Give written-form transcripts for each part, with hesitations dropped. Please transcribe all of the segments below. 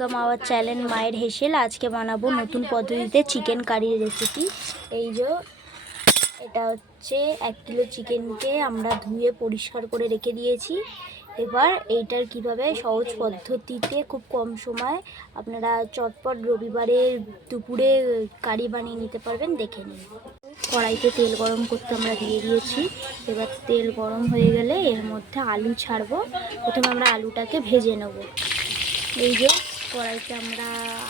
Welcome our channel মায়ের হেসেল। আজকে বানাবো নতুন পদ্ধতিতে চিকেন কারি রেসিপি। এই যে এটা হচ্ছে 1 কিলো চিকেনকে আমরা ধুয়ে পরিষ্কার করে রেখে দিয়েছি। এবার এইটার কিভাবে সহজ পদ্ধতিতে খুব কম সময় আপনারা চটপট রবিবারের দুপুরে কারি বানিয়ে নিতে পারবেন দেখে নিন। কড়াইতে তেল গরম করতে আমরা দিয়ে দিয়েছি। এবার তেল গরম হয়ে গেলে এর মধ্যে আলু ছাড়বো। প্রথমে আমরা আলুটাকে ভেজে নেব। এই যে কড়াইতে আমরা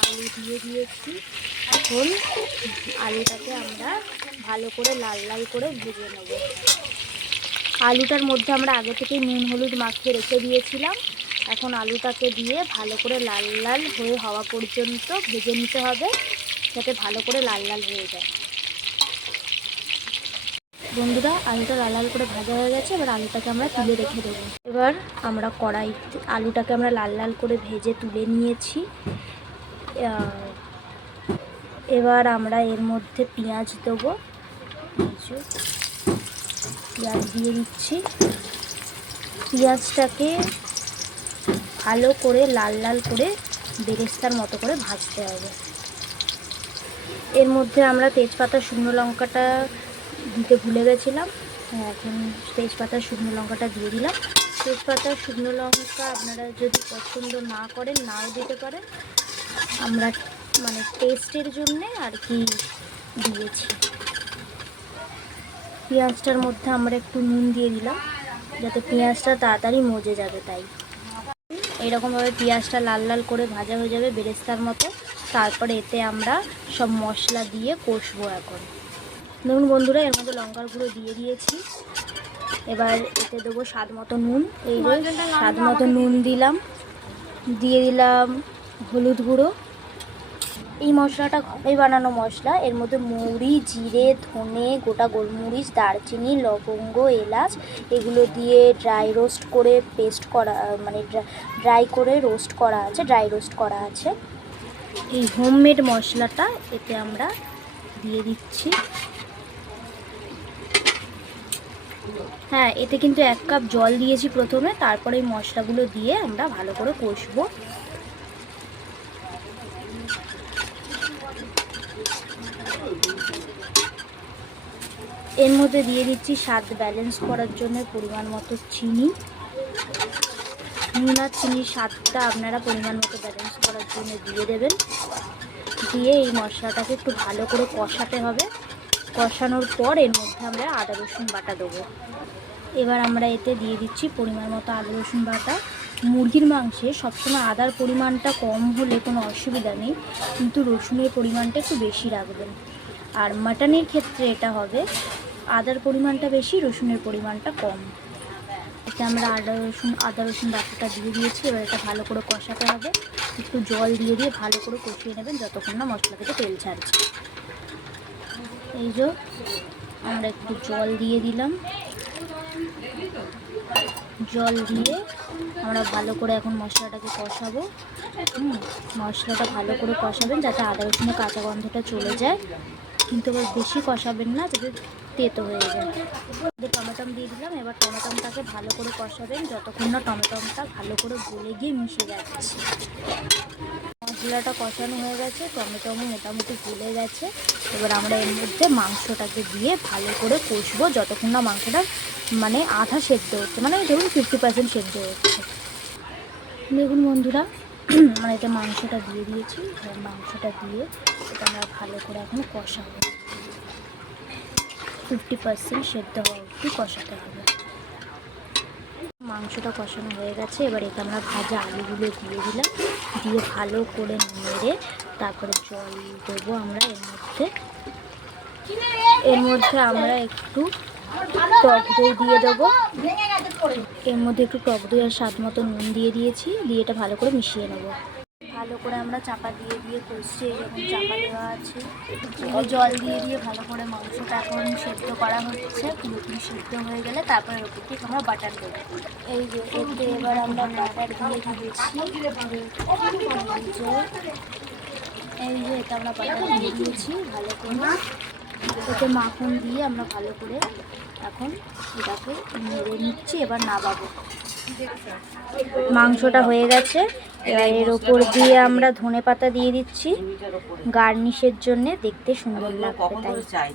আলু দিয়ে দিয়েছি। এখন আলুটাকে আমরা ভালো করে লাল লাল করে ভেজে নেব। আলুটার মধ্যে আমরা আগে থেকে নুন হলুদ মাখিয়ে রেখে দিয়েছিলাম। এখন আলুটাকে দিয়ে ভালো করে লাল লাল হওয়া পর্যন্ত ভেজে নিতে হবে, যাতে ভালো করে লাল লাল হয়ে যায়। বন্ধুরা, আলুটা লাল লাল করে ভাজা হয়ে গেছে। এবার আলুটাকে আমরা তুলে রেখে দেবো। এবার আমরা কড়াইতে আলুটাকে আমরা লাল লাল করে ভেজে তুলে নিয়েছি। এবার আমরা এর মধ্যে পেঁয়াজ দেবো। পেঁয়াজ দিয়ে দিচ্ছি। পেঁয়াজটাকে ভালো করে লাল লাল করে বেরেস্তার মতো করে ভাজতে হবে। এর মধ্যে আমরা তেজপাতা শুকনো লঙ্কাটা দিতে ভুলে গেছিলাম। এখন তেজপাতা শুকনো লঙ্কাটা দিয়ে দিলাম। তেজপাতা শুকনো লঙ্কা আপনারা যদি পছন্দ না করেন নাও দিতে পারেন। আমরা মানে টেস্টের জন্যে আর কি দিয়েছি। পেঁয়াজটার মধ্যে আমরা একটু নুন দিয়ে দিলাম, যাতে পেঁয়াজটা তাড়াতাড়ি মজে যাবে। তাই এইরকমভাবে পেঁয়াজটা লাল লাল করে ভাজা হয়ে যাবে বেরেস্তার মতো। তারপরে এতে আমরা সব মশলা দিয়ে কষবো। এখন দেখুন বন্ধুরা, এর মধ্যে লঙ্কার গুঁড়ো দিয়ে দিয়েছি। এবার এতে দেবো স্বাদ মতো নুন। এই যে স্বাদ মতো নুন দিলাম, দিয়ে দিলাম হলুদ গুঁড়ো। এই মশলাটা ঘরে বানানো মশলা। এর মধ্যে মৌরি, জিরে, ধনে, গোটা গোলমরিচ, দারচিনি, লবঙ্গ, এলাচ এগুলো দিয়ে ড্রাই রোস্ট করে পেস্ট করা, মানে ড্রাই করে রোস্ট করা আছে, ড্রাই রোস্ট করা আছে। এই হোমমেড মশলাটা এতে আমরা দিয়ে দিচ্ছি। হ্যাঁ, এতে কিন্তু 1 কাপ জল দিয়েছি প্রথমে, তারপরে এই মশলাগুলো দিয়ে আমরা ভালো করে কষবো। এর মধ্যে দিয়ে দিচ্ছি স্বাদ ব্যালেন্স করার জন্য পরিমাণ মতো চিনি। নুন আর চিনির স্বাদটা আপনারা পরিমাণ মতো ব্যালেন্স করার জন্য দিয়ে দেবেন। দিয়ে এই মশলাটাকে একটু ভালো করে কষাতে হবে। কষানোর পর এর মধ্যে আমরা আদা রসুন বাটা দেবো। এবার আমরা এতে দিয়ে দিচ্ছি পরিমাণ মতো আদা রসুন বাটা। মুরগির মাংসে সবসময় আদার পরিমাণটা কম হলে কোনো অসুবিধা নেই, কিন্তু রসুনের পরিমাণটা একটু বেশি রাখবেন। আর মাটনের ক্ষেত্রে এটা হবে আদার পরিমাণটা বেশি, রসুনের পরিমাণটা কম। এতে আমরা আদা রসুন বাটাটা দিয়ে দিয়েছি। এবার এটা ভালো করে কষাতে হবে। একটু জল দিয়ে ভালো করে কষিয়ে নেবেন যতক্ষণ না মশলা থেকে তেল ছাড়ছে। এই যে আমরা একটু জল দিয়ে দিলাম। জল দিয়ে আমরা ভালো করে এখন মশলাটাকে কষাবো। মশলাটা ভালো করে কষাবেন যাতে আদা রসুনের কাঁচা গন্ধটা চলে যায়, কিন্তু আবার বেশি কষাবেন না যাতে তেতো হয়ে যায়। টমেটম দিয়ে দিলাম। এবার টমেটমটাকে ভালো করে কষাবেন যতক্ষণ না টমেটমটা ভালো করে গলে গিয়ে মিশে যাচ্ছে। মশলাটা কষানো হয়ে গেছে, টমেটোমও মোটামুটি গলে গেছে। এবার আমরা এর মধ্যে মাংসটাকে দিয়ে ভালো করে কষবো যতক্ষণ না মাংসটা মানে আধা সেদ্ধ হচ্ছে, মানে ধরুন 50% সেদ্ধ হচ্ছে। দেখুন বন্ধুরা, মানে এতে মাংসটা দিয়ে দিয়েছি। মাংসটা দিয়ে এটা আমরা ভালো করে এখন কষাবো। 50% সেদ্ধ হওয়া অবধি কষাতে হবে। মাংসটা কষানো হয়ে গেছে। এবার এটা আমরা ভাজা আলুগুলো দিয়ে দিলাম। দিয়ে ভালো করে নেড়ে তারপরে জল দেবো আমরা এর মধ্যে আমরা একটু টক দই দিয়ে দেবো। এর মধ্যে একটু টক দই আর স্বাদ মতো নুন দিয়ে দিয়েছি। দিয়ে এটা ভালো করে মিশিয়ে নেব। ভালো করে আমরা চাপা দিয়ে কষছি। এরকম চাপা দেওয়া আছে। জল দিয়ে ভালো করে মাংসটা এখন সেদ্ধ করা হচ্ছে। পুরোপুরি সেদ্ধ হয়ে গেলে তারপরে ওপর থেকে আমরা বাটার দেবো। এই যে এতে এবার আমরা বাটার দিয়ে দিয়েছি। এই যে এটা আমরা বাটার দিয়ে দিয়েছি ভালো করে। এতে মাখন দিয়ে আমরা ভালো করে এখন এটাকে নেড়ে নিচ্ছি, এবার নামাবো। মাংসটা হয়ে গেছে, এবার এর ওপর দিয়ে আমরা ধনেপাতা দিয়ে দিচ্ছি গার্নিশের জন্য, দেখতে সুন্দর লাগবে তাই।